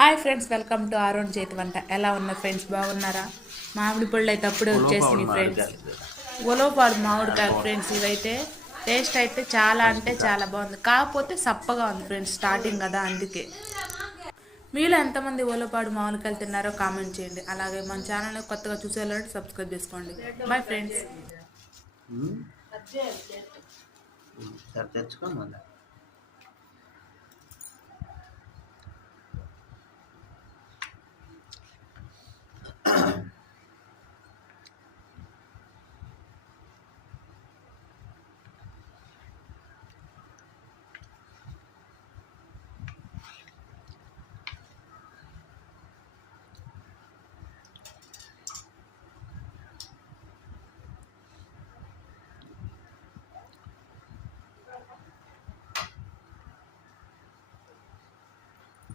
Hi friends, welcome to Aaron చేతి వంట. ఎలా ఉన్నారు ఫ్రెండ్స్? బాగున్నారా? మామిడి పళ్ళు అయితే అప్పుడే వచ్చేసినాయి ఫ్రెండ్స్. ఉలవపాడు మామిడికాయలు ఫ్రెండ్స్. ఇవైతే టేస్ట్ అయితే చాలా అంటే చాలా బాగుంది, కాకపోతే సప్పగా ఉంది ఫ్రెండ్స్. స్టార్టింగ్ కదా, అందుకే. మీలో ఎంతమంది ఉలవపాడు మామిడికాయలు తిన్నారో కామెంట్ చేయండి. అలాగే మన ఛానల్ని కొత్తగా చూసేయాలంటే సబ్స్క్రైబ్ చేసుకోండి. Bye friends. తెచ్చుకోమన్నా